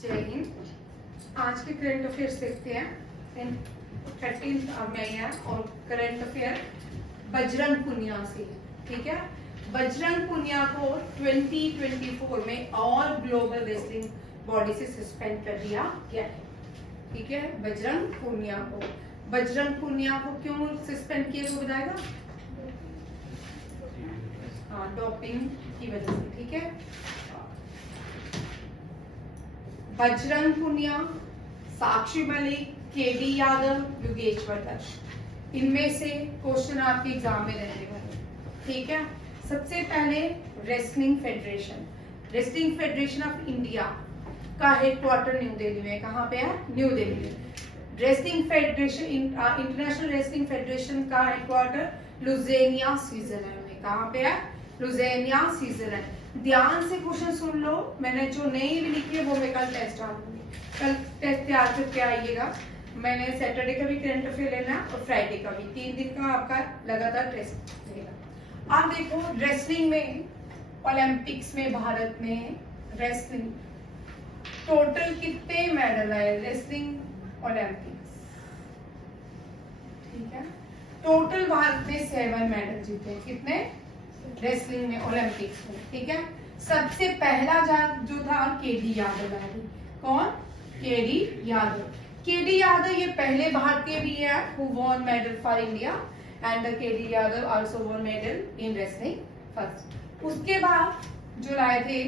जय हिंद। आज के करंट अफेयर्स देखते हैं। 13 मई है और करंट अफेयर बजरंग पुनिया से, ठीक है। बजरंग पुनिया को 2024 में ऑल ग्लोबल रेसलिंग बॉडी से सस्पेंड कर दिया गया है, ठीक है। बजरंग पुनिया को क्यों सस्पेंड किया वो बताएगा? हाँ, डोपिंग की वजह से, ठीक है। बजरंग पुनिया, साक्षी मलिक, केडी यादव, योगेश्वर दत्त, इनमें से क्वेश्चन आपके एग्जाम में रहने वाले, ठीक है। सबसे पहले रेसलिंग फेडरेशन ऑफ इंडिया का हेडक्वार्टर न्यू दिल्ली में। कहाँ पे है? न्यू दिल्ली में। Wrestling federation, international wrestling federation का हेडक्वार्टर लुज़ेनिया, स्विट्जरलैंड में। कहाँ पे है? लुज़ेनिया, स्विट्जरलैंड। ध्यान से क्वेश्चन सुन लो। मैंने जो नहीं भी लिखी है वो मैं कल टेस्ट डालूंगी। कल टेस्ट तैयार करके आइएगा। मैंने सैटरडे का भी करंट अफेयर लेना है और फ्राइडे का भी, 3 दिन का आपका लगातार टेस्ट रहेगा। आप देखो, रेसलिंग में, ओलंपिक्स में, भारत में रेसलिंग टोटल कितने मेडल आए? रेसलिंग ओलंपिक्स, ठीक है। टोटल भारत ने 7 मेडल जीते। कितने? रेसलिंग में, ओलंपिक्स में, ठीक है। सबसे पहला जो था केडी यादव आया। कौन? केडी यादव ये पहले भारतीय भी है who won medal for India and KD Yadav also won medal in wrestling first। उसके बाद जो लाए थे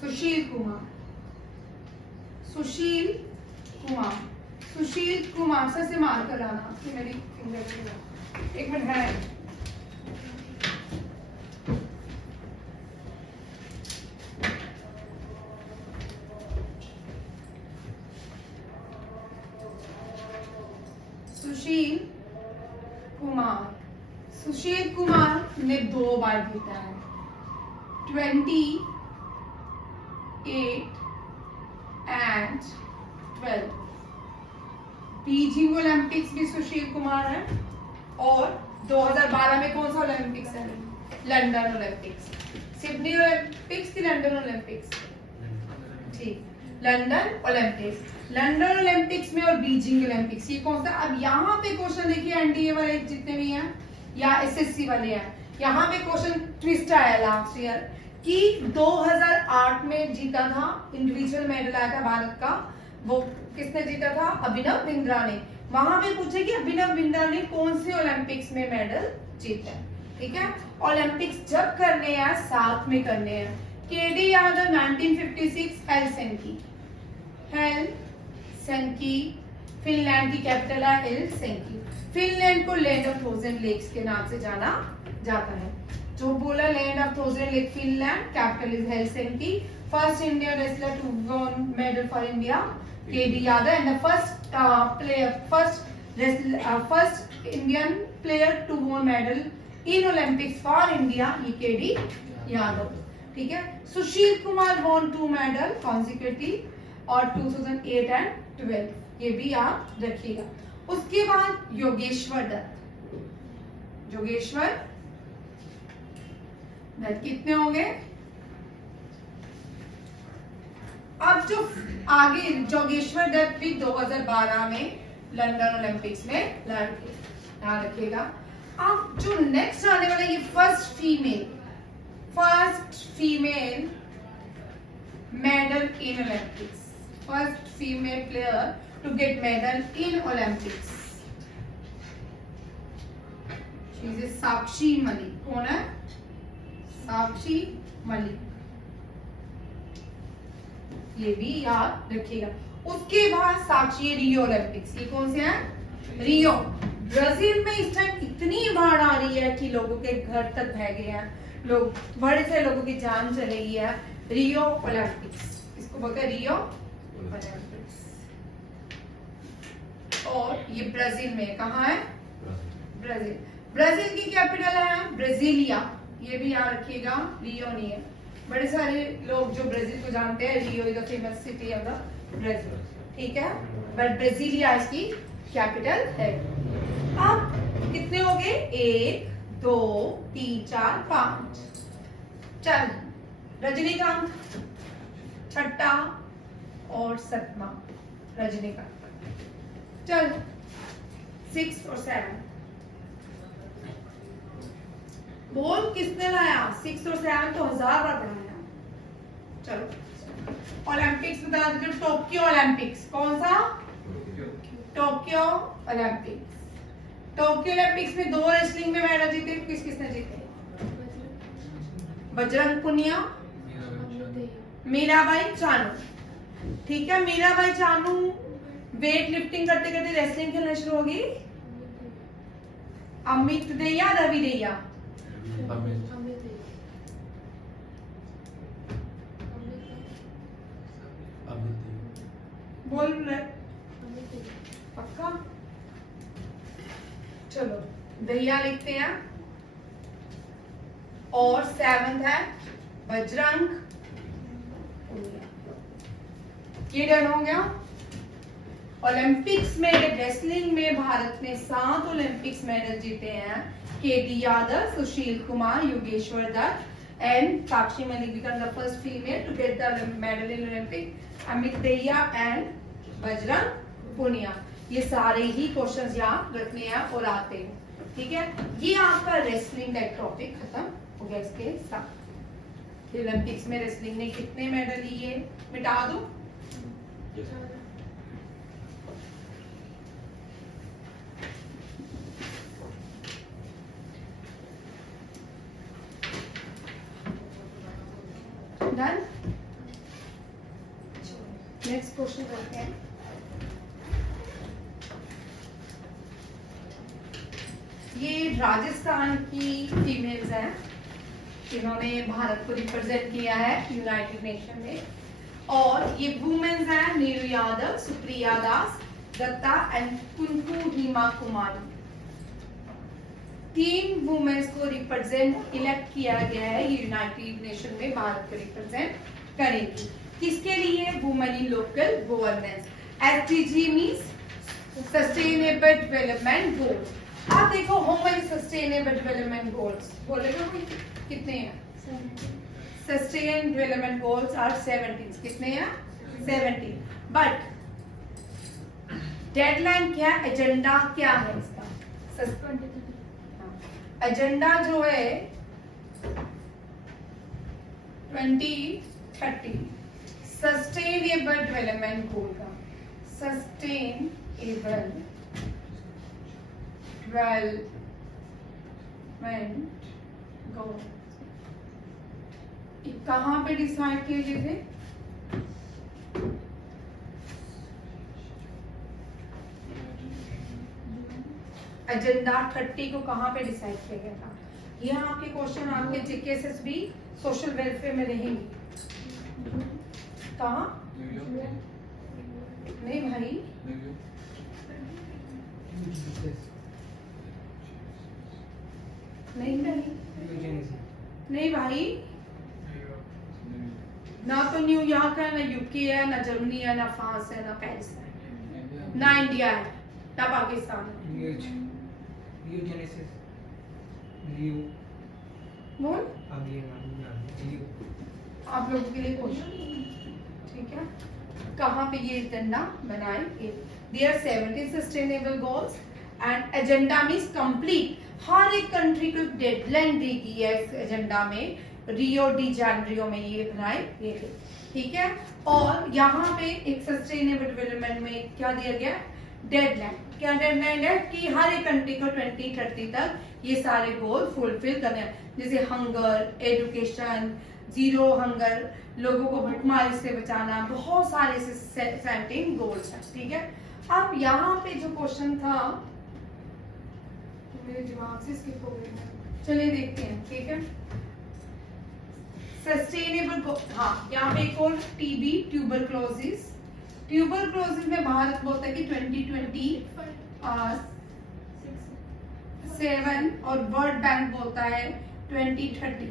सुशील कुमार से मार कर आना कि मेरी फिंगर, एक मिनट है। सुशील कुमार ने 2 बार जीता है, 28 एंड 12। बीजिंग ओलंपिक्स भी सुशील कुमार है और 2012 में कौन सा ओलंपिक्स है? London Olympics. सिडनी ओलंपिक्स की लंदन ओलंपिक्स? ठीक, लंदन ओलंपिक्स में और बीजिंग ओलंपिक्स, ये कौन सा? अब यहाँ पे क्वेश्चन देखिए, एनडीए वाले जितने भी हैं या एसएससी वाले हैं, यहाँ पे क्वेश्चन ट्विस्ट आया लास्ट ईयर कि 2008 में जीता था, इंडिविजुअल मेडल आया था भारत का। वो किसने जीता था? अभिनव बिंद्रा ने। वहां पे पूछे कि अभिनव बिंद्रा ने कौन से ओलंपिक्स में मेडल जीता, ठीक है। ओलंपिक्स जब करने हैं साथ में करने हैं। केडी यादव 1956 हेलसिंकी, फिनलैंड की कैपिटल है हेलसिंकी। फिनलैंड को लैंड ऑफ 1000 लेक्स के नाम से जाना जाता है। जो बोला land of 1000 lake, Finland, capital is Helsinki. First Indian wrestler to win medal for India, KD Yadav, and the first Indian player to win medal in Olympics for India, ये KD Yadav, ठीक है। Sushil Kumar won 2 medal consecutive और 2008 and 12, ये भी आप रखिएगा। उसके बाद योगेश्वर दत्त कितने हो गए? अब जो आगे योगेश्वर दत्त भी 2012 में लंदन ओलंपिक्स में लड़के, ध्यान रखिएगा। अब जो नेक्स्ट आने वाला ये first female medal in Olympics, first female player to get medal in Olympics, she is Sakshi Malik. कौन है? साक्षी मलिक, ये भी याद रखिएगा। उसके बाद साक्षी रियो ओलंपिक्स, ये कौन से हैं? रियो। ब्राजील में इस टाइम इतनी बाढ़ आ रही है कि लोगों के घर तक बह गए हैं, लोग, बड़े से लोगों की जान चली गई है। रियो ओलंपिक्स, इसको बोलते हैं रियो ओलंपिक्स। और ये ब्राजील में, कहाँ है? ब्राजील की कैपिटल है ब्राजीलिया, ये भी याद रखिएगा, रियो नहीं है। बड़े सारे लोग जो ब्राजील को जानते हैं, Rio is the famous city of the Brazil, ठीक है, बट ब्राजीलिया इसकी कैपिटल है। अब कितने हो गए? 1 2 3 4 5। चल रजनीकांत छठा और सतमा रजनीकांत। चल 6 और 7 बोल किसने लाया? 6 और 7 तो 1000 बार पढ़ाया। चलो ओलंपिक्स बता दो। टोक्यो ओलंपिक्स कौन सा? Tokyo Olympics. टोक्यो ओलंपिक्स में 2 रेसलिंग में मेडल जीते। किस किसने जीते? बजरंग पुनिया, मीराबाई चानू। ठीक है, मीराबाई चानू वेट लिफ्टिंग करते करते रेसलिंग खेलना शुरू होगी। अमित दैया, रवि दैया? बोल रहे पक्का? चलो दैया लिखते हैं। और 7th है बजरंग पुनिया। ये डन हो गया। ओलंपिक्स में रेसलिंग में भारत ने 7 ओलंपिक्स मेडल जीते हैं। KT Yadav, Sushil Kumar, Yogeshwar Dutt and Sakshi Malik became the first female to get the medal in Olympic. Amit दैया एंड बजरंग पुनिया। ये सारे ही क्वेश्चंस यहाँ रखने हैं और आते हैं। ठीक है, ये आपका रेसलिंग का टॉपिक खत्म हो गया। इसके साथ ओलंपिक्स में रेसलिंग ने कितने मेडल लिए मिटा दो। डन। नेक्स्ट क्वेश्चन करते हैं। ये राजस्थान की फीमेल्स हैं, इन्होंने भारत को रिप्रेजेंट किया है यूनाइटेड नेशन में। और ये वुमेन्स हैं नीरू यादव, सुप्रिया दास, दत्ता एंड कुंकू हिमा कुमारी। 3 वुमेन्स को रिप्रेजेंट इलेक्ट किया गया है। ये यूनाइटेड नेशन में भारत को रिप्रेजेंट करेगी। किसके लिए? Women in local governance. SDG means sustainable development goals. आप देखो वुमेन सस्टेनेबल डेवलपमेंट गोल्स बोलेगा कोई? कितने हैं? Sustain development goals are 17। कितने हैं? 17। बट डेडलाइन क्या? एजेंडा क्या है इसका? एजेंडा जो है 2030 सस्टेनेबल डेवलपमेंट गोल का। सस्टेनेबल डेवलपमेंट गोल कहाँ पे डिसाइड किए गए थे? एजेंडा 30 को कहाँ पे डिसाइड किया गया था? यहाँ आपके क्वेश्चन आपके जीकेएसएसबी सोशल वेलफेयर में रहेंगे। कहाँ? नहीं भाई, नहीं भाई, ना तो न्यूयॉर्क है, ना यूके है, ना जर्मनी है, ना फ्रांस है, ना पेरिस है, ना इंडिया है, ना पाकिस्तान है। बोल आप लोगों के लिए क्वेश्चन। ठीक है, कहाँ पे ये एजेंडा बनाए? There 17 sustainable goals and agenda means complete. हर एक कंट्री को डेडलाइन दी गई है इस एजेंडा में। रियो डी जेनेरियो में ये बनाए ये थे। ठीक है, और यहाँ पे एक सस्टेनेबल डेवलपमेंट में क्या दिया गया? डेडलाइन। क्या डेडलाइन है? कि हर एक कंट्री को 2030 तक ये सारे गोल फुलफिल करने हैं। जैसे हंगर, एजुकेशन, जीरो हंगर, लोगों को भुखमरी से बचाना, बहुत सारे सेटिंग गोल्स हैं। ठीक है, अब यहाँ पे जो क्वेश्चन था मेरे दिमाग से स्किप हो गया, चलिए देखते हैं। ठीक है, सस्टेनेबल, हाँ यहाँ पे एक और टीबी ट्यूबरक्लोसिस। ट्यूबरक्लोसिस में भारत बोलता है कि 2027 और वर्ल्ड बैंक बोलता है 2030।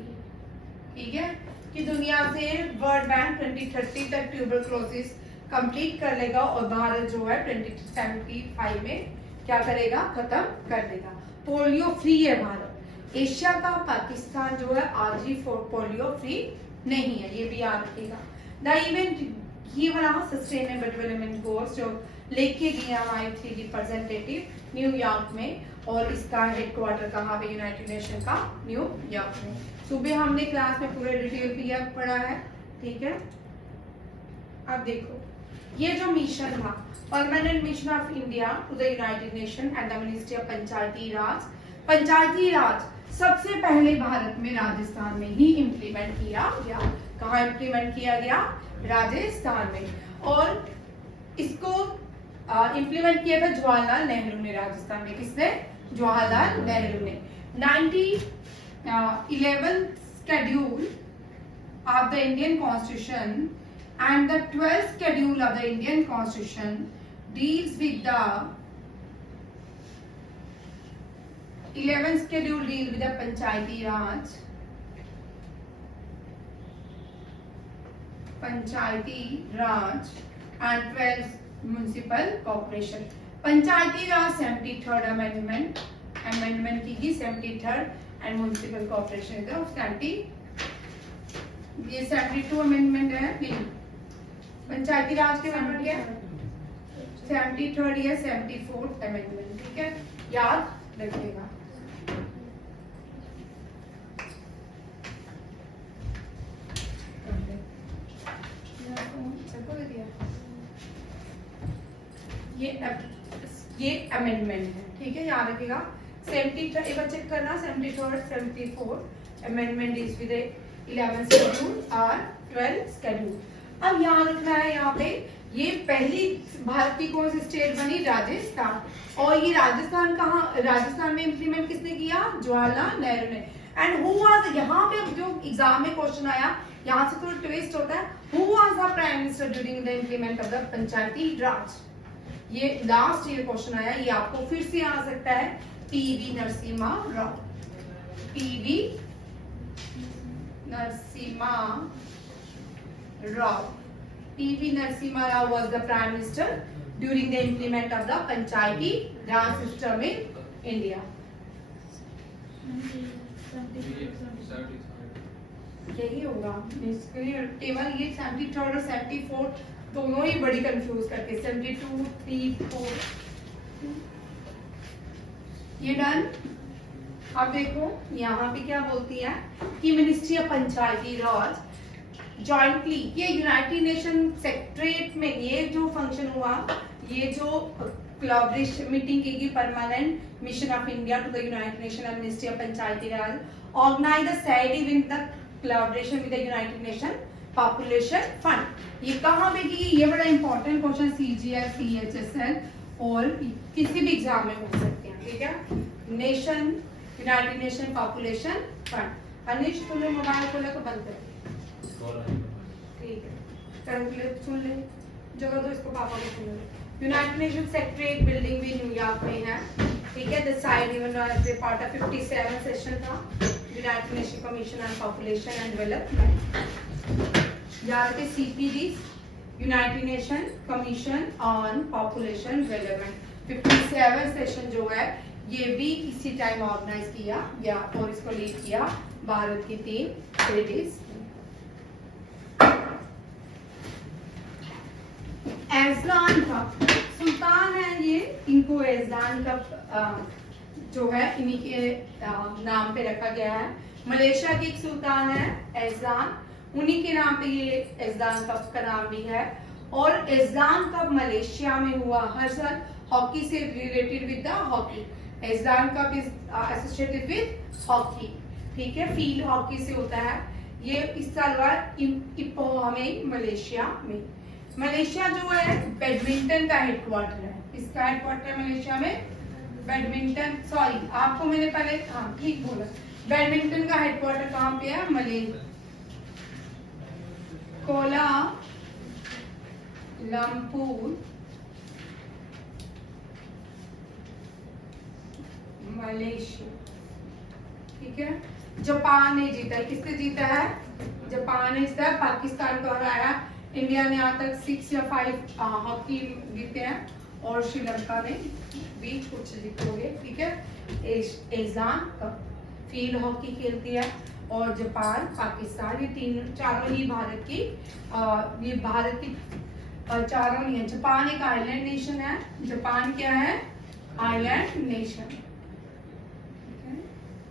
ठीक है, कि दुनिया से वर्ल्ड बैंक 2030 तक ट्यूबरक्लोसिस कंप्लीट कर लेगा और भारत जो है 2075 में क्या करेगा? खत्म कर देगा। पोलियो फ्री है भारत। एशिया का पाकिस्तान जो है आज ही पोलियो फ्री नहीं है, ये भी याद रखिएगा। द इवेंट ये वाला सस्टेनेबल डेवलपमेंट गोल्स जो लेके गया हमारे 3 रिप्रेजेंटेटिव न्यूयॉर्क में, और इसका हेडक्वार्टर कहाँ पे, यूनाइटेड नेशन का न्यूयॉर्क में। सुबह हमने क्लास में पूरा डिटेल किया पढ़ा है, ठीक है। अब देखो ये जो मिशन था, permanent mission of India to the United Nation and the ministry of Panchayati Raj. Panchayati Raj सबसे पहले भारत में राजस्थान में ही इम्प्लीमेंट किया गया। कहाँ इम्प्लीमेंट किया गया? राजस्थान में। और इसको इम्प्लीमेंट किया था जवाहरलाल नेहरू ने राजस्थान में। किसने? जवाहरलाल नेहरू ने। 11th schedule of the Indian Constitution and the 12th schedule of the Indian Constitution deals with the 11th schedule deal with the Panchayati Raj, and 12th Municipal Corporation. Panchayati Raj 73rd amendment की गई, 73rd and municipal corporation का 70, ये 72 amendment है नहीं, पंचायती राज के amendment क्या है? 73rd या 74th अमेंडमेंट, ठीक है, याद रखिएगा। ये अमेंडमेंट है, ठीक है, याद रखिएगा। 73 एक बार चेक करना, 73rd 74th amendment is with 11th schedule और 12th शेड्यूल। अब याद रखना है यहाँ पे, ये पहली भारत की कौन सी स्टेट बनी? राजस्थान। और ये राजस्थान कहाँ, राजस्थान में इम्प्लीमेंट किसने किया? जवाहरलाल नेहरू ने। एंड हु वाज, यहाँ पे जो एग्जाम में क्वेश्चन आया, यहाँ से थोड़ा ट्विस्ट होता है, who was the prime minister during the implement of the Panchayati Raj? ये लास्ट ईयर क्वेश्चन आया, ये आपको फिर से आ सकता है, PV Narasimha Rao. PV Narasimha Rao. PV Narasimha Rao was the prime minister during the implement of the Panchayati Raj system in India. यही होगा टेबल, ये 73rd और 74th दोनों ही बड़ी कंफ्यूज करके, 72, 3, 4 ये डन। अब देखो यहाँ पे क्या बोलती है कि ministry of Panchayati Raj jointly, ये यूनाइटेड नेशन सेक्रेटरीट में ये जो फंक्शन हुआ, ये जो कोलैबोरेशन मीटिंग की गई, permanent mission of India to the United Nation and ministry of Panchayati Raj organize the side with the collaboration with the United Nation population fund. ये कहाँ पे की? ये बड़ा इंपॉर्टेंट क्वेश्चन CGL, CHSL और किसी भी एग्जाम में पूछ सकते हैं, ठीक है। Nation, United Nation population fund. Anish खोलो, मोबाइल खोलो तो बंद कर, ठीक है, कैलकुलेट सुन ले, जगह दो इसको, पापा को सुन ले। यूनाइटेड नेशन सेक्रेटरीट बिल्डिंग भी न्यूयॉर्क में है, ठीक है। The side even part of 57 session था, United Nation commission on population and development. याद रखें CPD, United Nation commission on population development. 57 session जो है ये भी इसी टाइम ऑर्गेनाइज किया गया और इसको लीड किया भारत की 3 लेडीज। एज़लान कप, सुल्तान है ये, इनको एज़लान कप जो है इन्हीं के नाम पे रखा गया है। मलेशिया की एक सुल्तान है एज़लान, उन्हीं के नाम पे ये एज़लान कप का नाम भी है। और एज़लान कप मलेशिया में हुआ हर साल, हॉकी से related with the hockey. Azlan cup is associated with hockey, ठीक है, फील्ड हॉकी से होता है। ये इस साल हुआ इपोह में, मलेशिया में। मलेशिया जो है बैडमिंटन का हेडक्वार्टर है, इसका हेडक्वार्टर मलेशिया में बैडमिंटन, सॉरी आपको मैंने पहले हाँ ठीक बोला, बैडमिंटन का हेडक्वार्टर कहाँ पे है? कोलालमपुर, मलेशिया, ठीक है। जापान ने जीता है, किसने जीता है? जापान ने जीता है, पाकिस्तान को हराया। इंडिया ने आज तक 6 या 5 हॉकी जीते हैं और श्रीलंका ने भी कुछ जीते होंगे, ठीक है। एज़लान कप फील्ड हॉकी खेलती है, और जापान, पाकिस्तान, ये तीन चारों ही भारत की ये भारत की चारों नहीं है। जापान एक आइलैंड नेशन है। जापान क्या है? Island nation.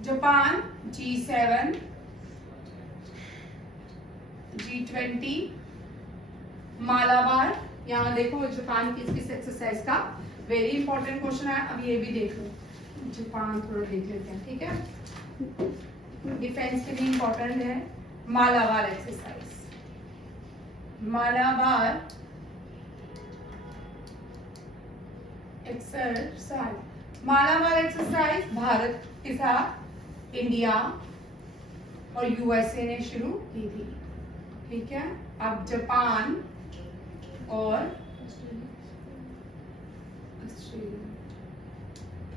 Japan G7, G20, Malabar. यहाँ देखो जापान की इस एक्सरसाइज का वेरी इंपॉर्टेंट क्वेश्चन है। अब ये भी देख लो, जापान थोड़ा देख लेते हैं, ठीक है, डिफेंस के लिए इंपॉर्टेंट है। Malabar exercise, Malabar exercise, Malabar exercise Bharat के साथ इंडिया और यूएसए ने शुरू की थी, ठीक है। अब जापान और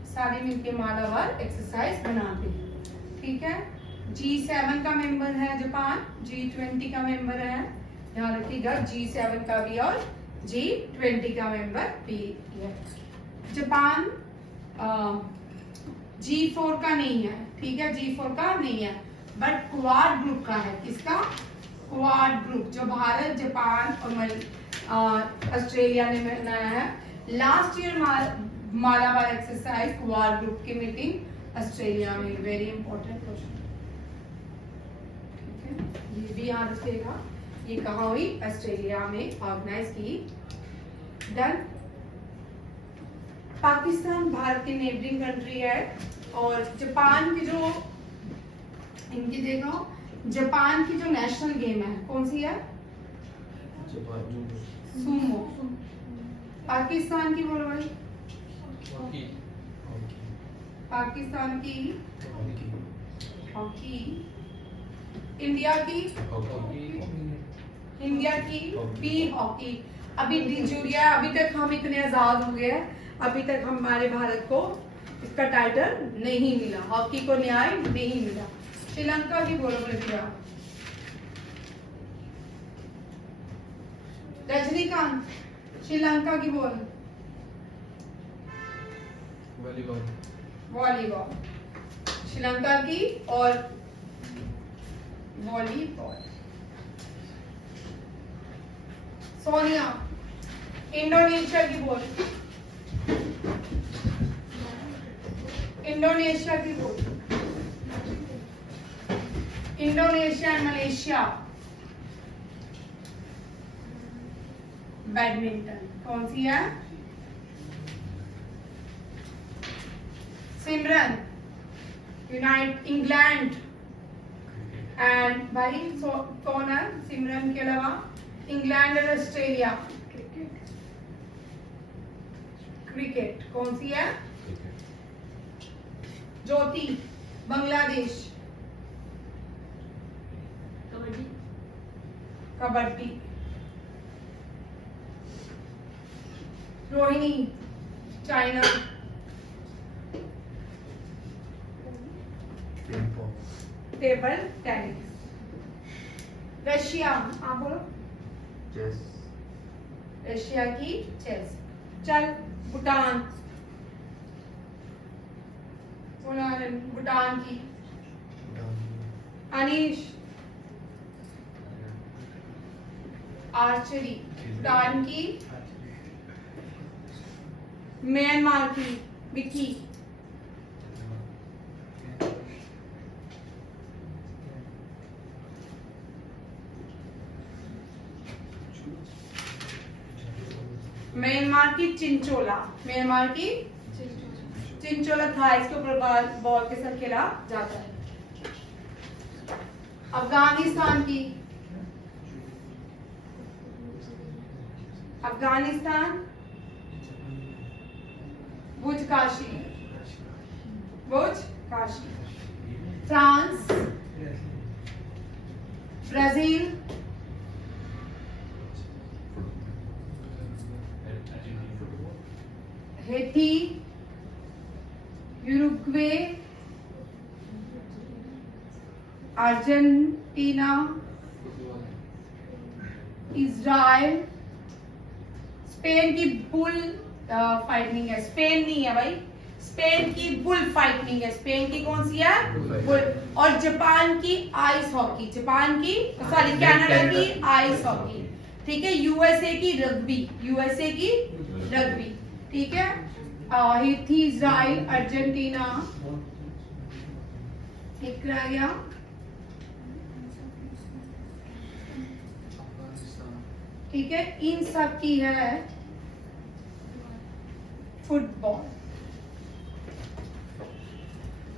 सारे मिलके मालाबार एक्सरसाइज बनाते हैं, ठीक है। G7 का मेंबर है जापान, G20 का मेंबर है, ध्यान रखिएगा, G7 का भी और G20 का मेंबर भी है। जापान G4 का नहीं है, ठीक है, G4 का नहीं है, बट क्वाड ग्रुप का है। किसका? क्वाड ग्रुप, जो भारत, जापान और ऑस्ट्रेलिया ने बनाया है। Last year Malabar exercise quad group की मीटिंग ऑस्ट्रेलिया में, वेरी इंपॉर्टेंट क्वेश्चन, ठीक है, ये भी याद रखिएगा। ये कहाँ हुई? ऑस्ट्रेलिया में ऑर्गेनाइज की। डन। पाकिस्तान भारत की नेबरिंग कंट्री है, और जापान की जो इनकी देखो, जापान की जो नेशनल गेम है कौन सी है? सुमो। पाकिस्तान की बोलो भाई। पाकिस्तान की हॉकी। इंडिया की भी हॉकी। अभी जुड़िया, अभी तक हम इतने आजाद हो गए हैं, अभी तक हमारे भारत को इसका टाइटल नहीं मिला, हॉकी को न्याय नहीं मिला। श्रीलंका की बोलो प्रतिभा। रजनीकांत, श्रीलंका की बोल। वॉलीबॉल श्रीलंका की, और वॉलीबॉल। सोनिया, इंडोनेशिया की बोल। इंडोनेशिया की बोल। Indonesia and Malaysia. बैडमिंटन कौन सी है? सिमरन, यूनाइटेड इंग्लैंड एंड भाई कौन है सिमरन के अलावा? इंग्लैंड और ऑस्ट्रेलिया। क्रिकेट कौन सी है? Jyoti, Bangladesh. Kabaddi. Rohini, China. Table tennis. Russia, आप बोलो। चेस। रशिया की चेस। चल, भूटान, भूटान की। अनीश, आर्चरी, भूटान की। म्यांमार की विकी। म्यांमार की चिंचोला। म्यांमार की चिंचोला था, इसके ऊपर बॉल के साथ खेला जाता है। अफगानिस्तान की। अफगानिस्तान बुर्ज काशी। बुर्ज काशी। France, Brazil, Haiti, Uruguay, Argentina, Israel. Spain की बुल फाइट नहीं है, स्पेन नहीं है भाई, स्पेन की बुल फाइटिंग है, स्पेन की कौन सी है? बुल। और जापान की आइस हॉकी, जापान की सॉरी कनाडा की आइस हॉकी, ठीक है। यूएसए की रग्बी, यूएसए की रग्बी, ठीक है। हैती, इजराइल, अर्जेंटीना, एक रह गया, ठीक है। इन सब की है फुटबॉल,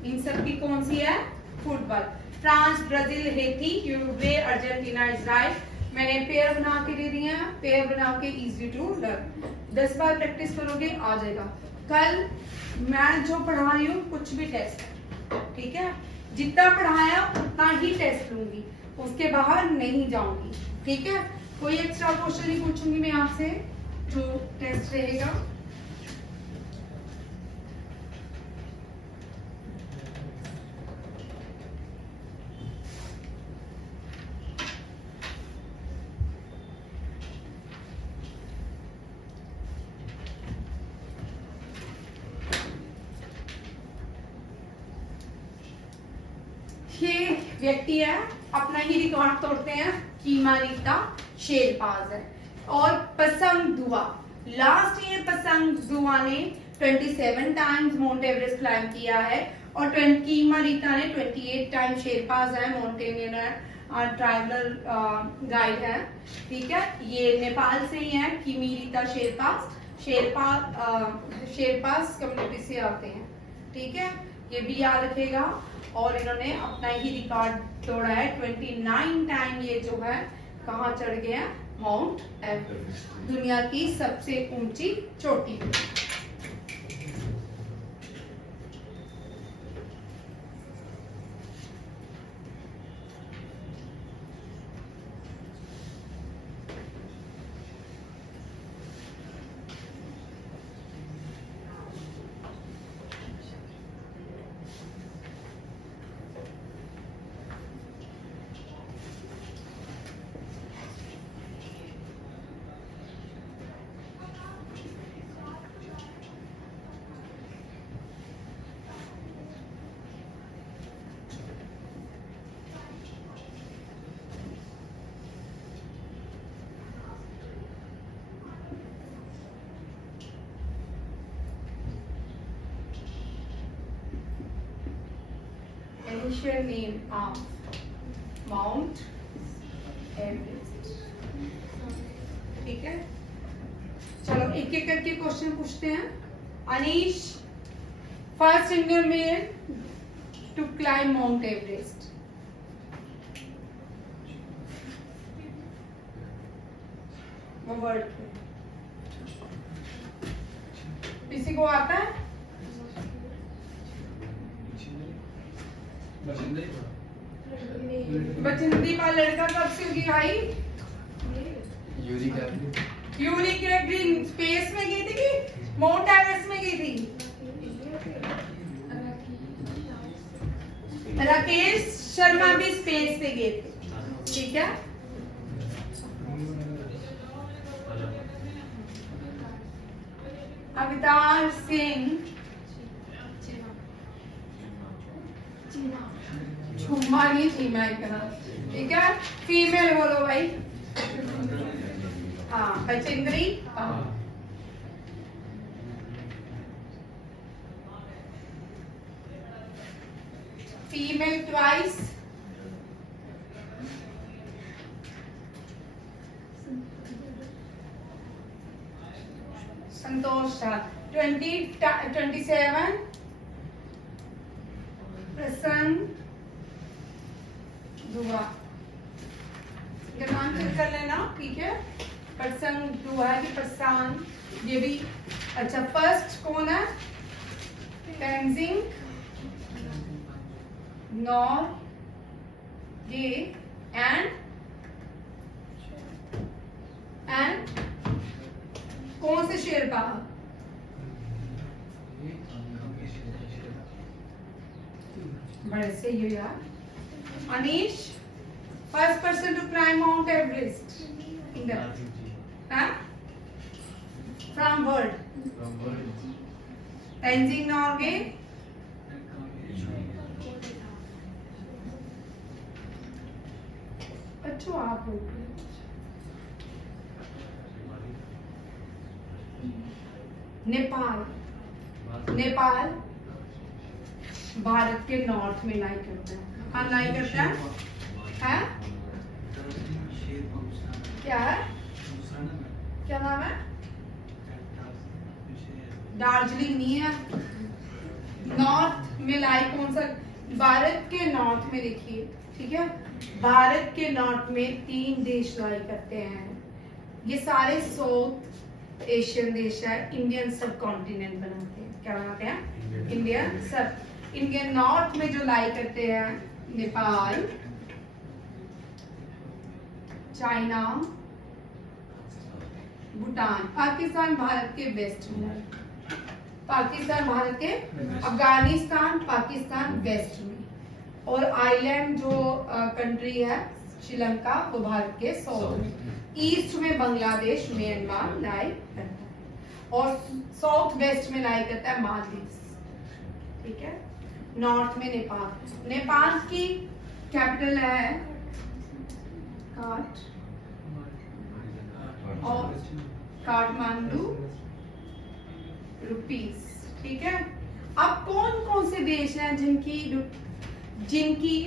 इन सब की कौन सी है? Football. France, Brazil, Haiti, Uruguay, Argentina, Israel. मैंने पेयर बना के दे दिए हैं, पेयर बना के इजी टू लर्न। 10 बार प्रैक्टिस करोगे आ जाएगा। कल मैं जो पढ़ा रही हूँ कुछ भी टेस्ट है, ठीक है। जितना पढ़ाया उतना ही टेस्ट लूंगी, उसके बाहर नहीं जाऊंगी, ठीक है। कोई एक्स्ट्रा क्वेश्चन नहीं पूछूंगी मैं आपसे, जो टेस्ट रहेगा। ये व्यक्ति है, अपना ही रिकॉर्ड तोड़ते हैं, कीमारीता शेरपाज है। और पसंग दुआ, लास्ट ईयर पसंग दुआ ने 27 टाइम्स माउंट एवरेस्ट क्लाइम किया है, और कीमारीता ने 28 टाइम शेरपाज है, माउंटेनियर ट्राइबल गाइड है, ठीक है। ये नेपाल से ही है, कीमीरीता शेरपाज, शेरपाज कम्युनिटी से आते हैं, ठीक है। ये भी याद रखेगा। और इन्होंने अपना ही रिकॉर्ड तोड़ा है, 29 टाइम ये जो है कहाँ चढ़ गया? माउंट एवरेस्ट, दुनिया की सबसे ऊंची चोटी। Initial name of Mount Everest, ठीक है। चलो एक एक करके क्वेश्चन पूछते हैं। Anish, first Indian man to climb Mount Everest. वो वर्ड किसी को आता है? बचंती का लड़का कब से होगी भाई? यूरिक एसिड स्पेस में गई थी कि माउंट एवरेस्ट में गई थी? राकेश शर्मा भी स्पेस से गए थे, ठीक है। अवतार सिंह छुम्मा नहीं छीमा इतना, ठीक है। फीमेल बोलो भाई। हाँ, बचेंद्री। Female twice. संतोष 27। प्रसन्न दुआ, इनका नाम चेक कर लेना, ठीक है। प्रसन्न दुआ की प्रस्थान, ये भी अच्छा। फर्स्ट कौन है? तेंजिंग नोर्गे एंड कौन से शेरपा? बड़े से ये यार। Anish, first person to climb Mount Everest in the from world. Tenzing Norgay, अच्छा आप बोल रहे हो। नेपाल, नेपाल भारत के नॉर्थ में लाई करता है। कहाँ लाई करता है? क्या है? क्या नाम है? दार्जिलिंग नहीं है। नॉर्थ में लाई कौन सा? भारत के नॉर्थ में देखिए, ठीक है, भारत के नॉर्थ में 3 देश लाई करते हैं। ये सारे साउथ एशियन देश है, इंडियन सब कॉन्टिनेंट बनाते हैं। क्या बनाते हैं? इंडियन सब। इंडियन नॉर्थ में जो लाई करते हैं नेपाल, चाइना, भूटान। पाकिस्तान भारत के वेस्ट में है। पाकिस्तान भारत के, अफगानिस्तान पाकिस्तान वेस्ट में, और आइलैंड जो कंट्री है श्रीलंका वो भारत के साउथ में। ईस्ट में बांग्लादेश म्यांमार लाई करता है, और साउथ वेस्ट में लाई करता है मालदीव। ठीक है, नॉर्थ में नेपाल। नेपाल की कैपिटल है काठ और काठमांडू रुपीस। ठीक है, अब कौन कौन से देश हैं जिनकी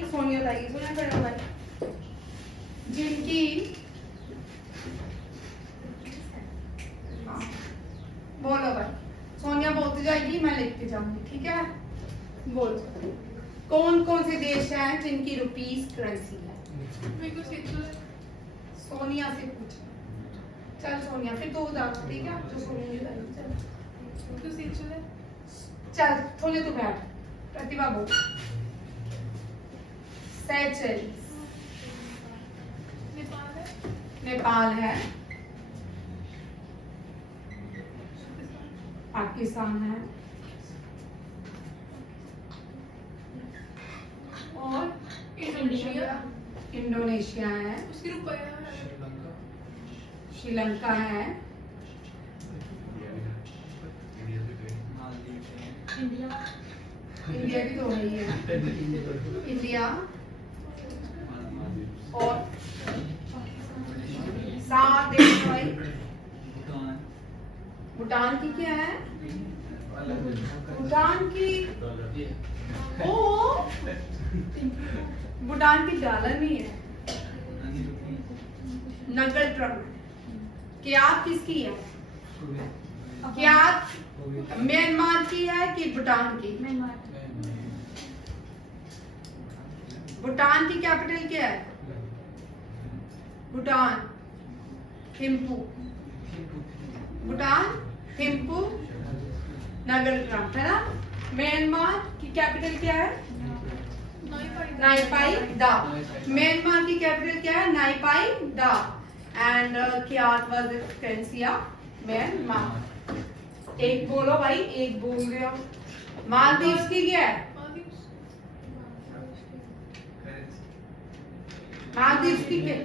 सोनिया बताइए, सोनिया खड़े भाई, जिनकी हाँ, बोलो भाई, सोनिया बोलती जाएगी मैं लिखते जाऊंगी। ठीक है, बोलो कौन कौन से देश हैं जिनकी रुपीस करेंसी है? सोनिया से पूछ। चल सोनिया, फिर तो बता, ठीक है, तो सोनिया ने बताई। चल थोड़े तो बैठ, प्रतिभा बोल। सेचेल्स नेपाल है, पाकिस्तान है, और इंडोनेशिया है, श्रीलंका है, इंडिया भी तो वही है, इंडिया, और 7 देश भाई। भूटान की क्या है? भूटान की ओ भूटान की डॉलर नहीं है, नकल ट्रक। क्या किसकी है? क्या म्यांमार की है कि भूटान की? भूटान की कैपिटल क्या है? भूटान थिम्पू। भूटान थिम्पू नगरट्रम है ना। म्यांमार की कैपिटल क्या है? नाइपाई दा। म्यांमार की कैपिटल क्या है? नाइपाई दा। एंड क्या was the currency of Myanmar? एक बोलो भाई, एक बोल गया। मालदीव्स की क्या है? मालदीव्स की क्या?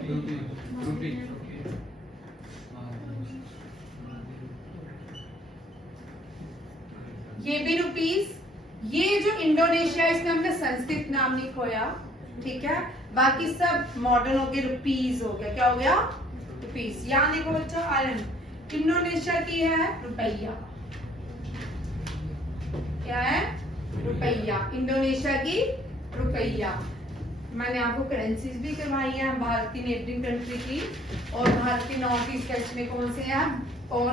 ये भी रुपीस। ये जो इंडोनेशिया, इसमें हमने संस्कृत नाम नहीं खोया, ठीक है, बाकी सब मॉडर्न हो गए, रुपीस हो गया। क्या हो गया? रुपीस। यहाँ देखो बच्चों, आयरन इंडोनेशिया की है रुपया। क्या है? रुपया। इंडोनेशिया की रुपया। मैंने आपको करेंसीज भी करवाई है भारत की नेबरिंग कंट्री की, और भारत के नॉर्थ ईस्ट वेस्ट में कौन से हैं, और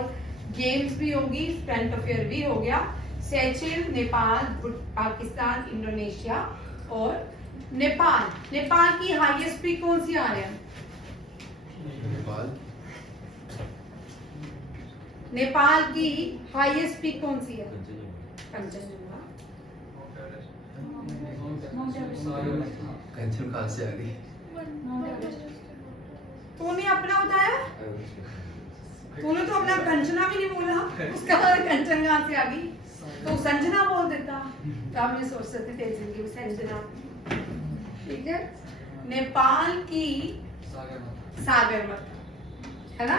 गेम्स भी होगी, फ्रंट अफेयर भी हो गया। सेचेल, नेपाल, पाकिस्तान, इंडोनेशिया और नेपाल। नेपाल की हाईएस्ट पीक कौन सी आ रही है? नेपाल की हाईएस्ट पीक कौन सी है? कंचनजंगा। कंचन कहाँ से आ गई? तूने अपना बताया, तूने तो अपना कंचना भी नहीं बोला, उसका कंचन कहाँ से आ गई? तो संजना बोल देता, तो मैं सोच सकती थी जिंदगी में संजना। ठीक है, नेपाल की सागरमाथा है ना।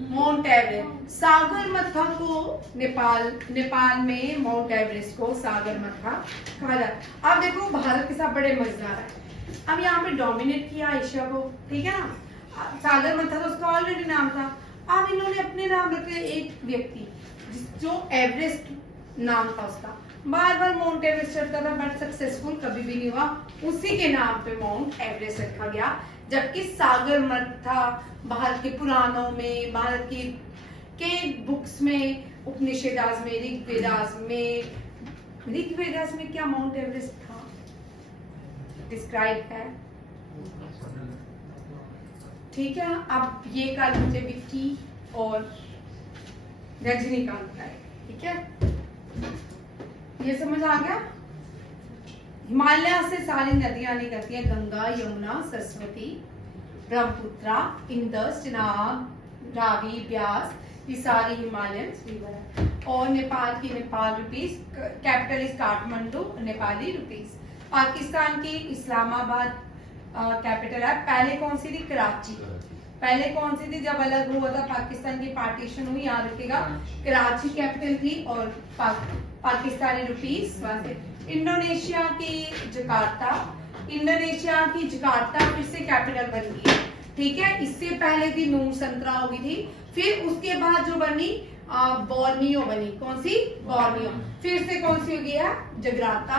Mount Everest. सागरमाथा को नेपाल में माउंट एवरेस्ट को सागरमाथा कहा जाता है। अब देखो भारत के साथ बड़े मजेदार है। अब यहाँ पे डोमिनेट किया एशिया को, ठीक है ना। सागरमाथा तो उसका ऑलरेडी नाम था। अब इन्होंने अपने नाम रखे, एक व्यक्ति जो एवरेस्ट नाम था उसका, बार बार माउंट एवरेस्ट चढ़ता था बट सक्सेसफुल कभी भी नहीं हुआ, उसी के नाम पे माउंट एवरेस्ट रखा गया। जबकि सागरमाथा भारत के पुराणों में, भारत के बुक्स में, उपनिषदास में, ऋग्वेदास में क्या माउंट एवरेस्ट था डिस्क्राइब है, ठीक है। अब ये कल मुझे विक्की और रजनीकांत का है, ठीक है। ये समझ आ गया। हिमालय से सारी नदियां निकलती हैं, गंगा, यमुना, सरस्वती, ब्रह्मपुत्रा, इंदस, चिनाब, रावी, ब्यास, ये सारी हिमालयन रिवर है। और नेपाल की Nepal rupees, capital is Kathmandu, Nepali rupees. Pakistan की इस्लामाबाद कैपिटल है। पहले कौन सी थी? कराची। पहले कौन सी थी? जब अलग हुआ था पाकिस्तान की पार्टीशन हुई, याद रखिएगा, कराची कैपिटल थी और पाकिस्तानी रुपीस वहां से। इंडोनेशिया की जकार्ता, इंडोनेशिया की जकार्ता फिर से कैपिटल बन गई, ठीक है। इससे पहले थी नूर संतरा हो गई थी, फिर उसके बाद जो बनी बोर्नियो बनी। कौन सी? बोर्नियो। फिर से कौन सी हो गई है? जकार्ता,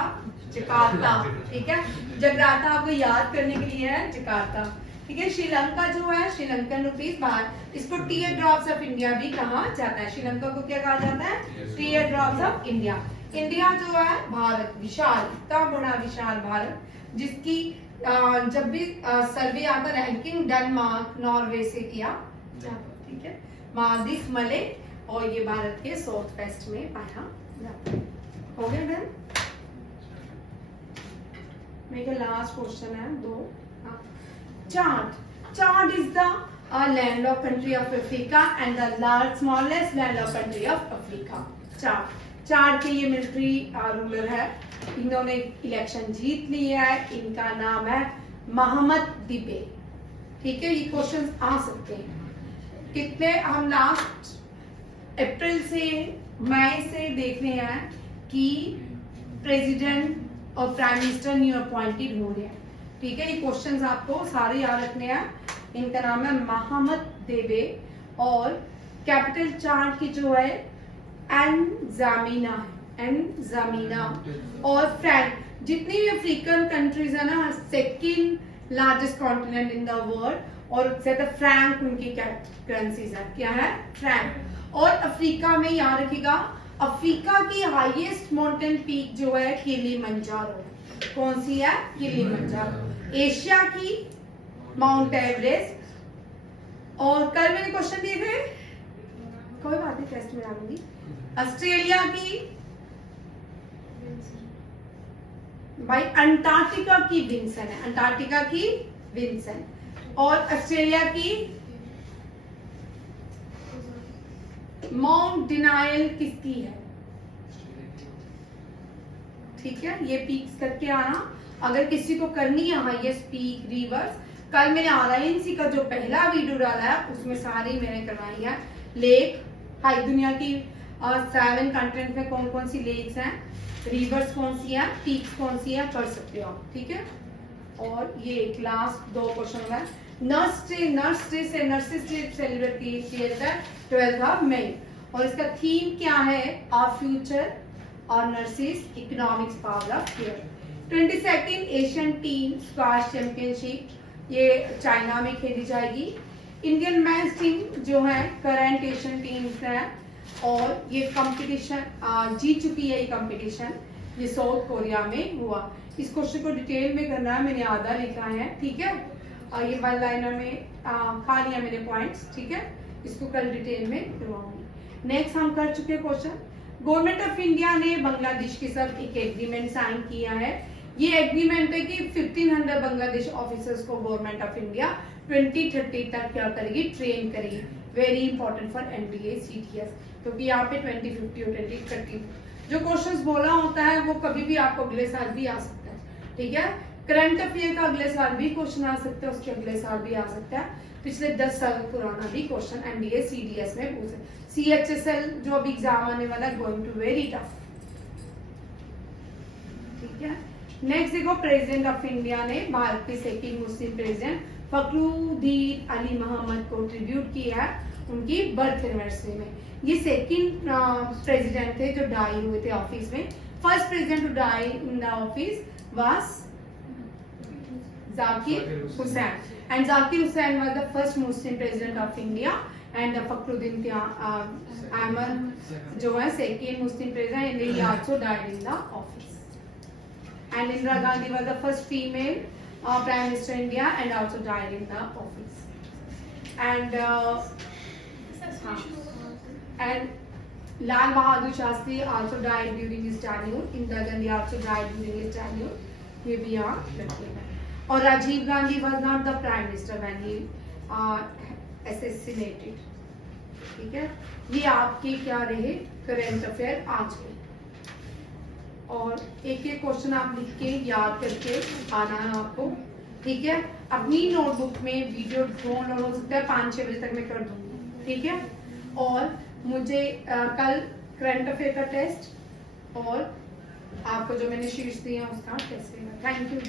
जकार्ता, ठीक है। जकार्ता आपको याद करने के लिए है जकार्ता, ठीक है। श्रीलंका जो है, श्रीलंकन रुपीस बाहर, इसको टीयर ड्रॉप्स ऑफ इंडिया भी कहा जाता है। श्रीलंका को क्या कहा जाता है? Tear drops of India. India जो है भारत, विशाल, इतना बड़ा विशाल भारत, जिसकी जब भी सर्वे आता रैंकिंग डेनमार्क, नॉर्वे से किया जाता, ठीक है। मालदीव, मले, और ये भारत के साउथ वेस्ट में पाया जाता है। हो गया मैम? मेरा लास्ट क्वेश्चन है, 2। Chad is the land of country of Africa and the smallest land of country of Africa. Chad के ये मिलिट्री रूलर है, इन्होंने इलेक्शन जीत ली है, इनका नाम है मोहम्मद दिबे, ठीक है। ये क्वेश्चन आ सकते हैं। कितने हम लास्ट अप्रैल से, मई से देख रहे हैं कि प्रेसिडेंट और प्राइम मिनिस्टर न्यू अपॉइंटेड हो रहे हैं, ठीक है। ये क्वेश्चंस आपको सारे याद रखने हैं। इनका नाम है मोहम्मद देबे और कैपिटल चार्ट की जो है एनजामिना है, एनजामिना। और फ्रैंक, जितनी भी अफ्रीकन कंट्रीज है ना, second largest continent in the world, और फ्रैंक उनकी करेंसीज है। क्या है? फ्रैंक। और अफ्रीका में याद रखिएगा, अफ्रीका की हाईएस्ट माउंटेन पीक जो है किलिमंजारो। कौन सी है? किलिमंजारो। एशिया की माउंट एवरेस्ट। और कल मैंने क्वेश्चन दिए थे, कोई बात नहीं, टेस्ट में डालूंगी। ऑस्ट्रेलिया की, भाई अंटार्कटिका की विंसन है, अंटार्कटिका की विंसन। और ऑस्ट्रेलिया की माउंट डिनायल किसकी है, ठीक है। ये पीक्स करके आना, अगर किसी को करनी है हाईएस्ट पीक रिवर्स। कल मैंने RINC का जो पहला वीडियो डाला है उसमें सारी मैंने करवाई है। लेक, हाई दुनिया की 7 कंट्रीज में कौन कौन सी लेक्स हैं, रिवर्स कौन सी है, पीक्स कौन सी है, कर सकते हो, ठीक है। और ये एक लास्ट 2 क्वेश्चन है। नर्सिस डे सेलिब्रेट किया जाता है 12 मई, और इसका थीम क्या है? आवर फ्यूचर और nurses economics power of care. 22nd Asian team squash championship, ये चाइना में खेली जाएगी। इंडियन मेंस टीम जो है करंट एशियन टीम्स है, और ये कंपटीशन जीत चुकी है। ये कंपटीशन ये साउथ कोरिया में हुआ। इस क्वेश्चन को डिटेल में करना है, मैंने आधा लिखा है, ठीक है। ये 1 लाइनर में खा लिया मैंने पॉइंट्स, ठीक है। इसको कल डिटेल में करवाऊंगी। नेक्स्ट हम कर चुके क्वेश्चन। गवर्नमेंट ऑफ इंडिया ने बांग्लादेश के साथ एक एग्रीमेंट साइन किया है। ये एग्रीमेंट है कि 1500 बांग्लादेश ऑफिसर्स को गवर्नमेंट ऑफ इंडिया 2030 तक क्या करेगी? ट्रेन करेगी। Very important for NDA CTS, क्योंकि यहाँ पे 2050 और 2030 जो क्वेश्चंस बोला होता है वो कभी भी आपको अगले साल भी आ सकता है, ठीक है। करंट अफेयर का अगले साल भी क्वेश्चन आ सकता है, उसके अगले साल भी आ सकता है, पिछले 10 साल पुराना भी क्वेश्चन एनडीए सीडीएस में पूछ सकते। सीएचएसएल जो अभी एग्जाम आने वाला है, गोइंग टू वेरी टफ। ठीक है, नेक्स्ट देखो, प्रेसिडेंट ऑफ इंडिया ने भारत के second Muslim president Fakhruddin Ali Mohammad को ट्रिब्यूट किया है उनकी बर्थ एनिवर्सरी में। ये सेकंड प्रेसिडेंट थे जो डाई हुए थे ऑफिस में। First president to die in the office was Zakir Hussain, and Zakir Hussain was the first Muslim president of India, and the Fakhruddin Ahmad जो है second Muslim president, and he also died in the office. And Indira Gandhi was the first female prime minister of India and also died in the office. And Lal Bahadur Shastri also died during his tenure. Indira Gandhi also died during his tenure. Here we are. और Rajiv Gandhi was not the prime minister when he assassinated. ठीक है, ये आपके क्या रहे current affair आज के, और एक एक क्वेश्चन आप लिख के याद करके आना है आपको। ठीक है, अपनी नोटबुक में वीडियो ड्रोन हो सकता है 5-6 बजे तक मैं कर दूंगी। ठीक है, और मुझे कल करंट अफेयर का टेस्ट और आपको जो मैंने शीट्स दिए हैं उसका टेस्ट देना। Thank you.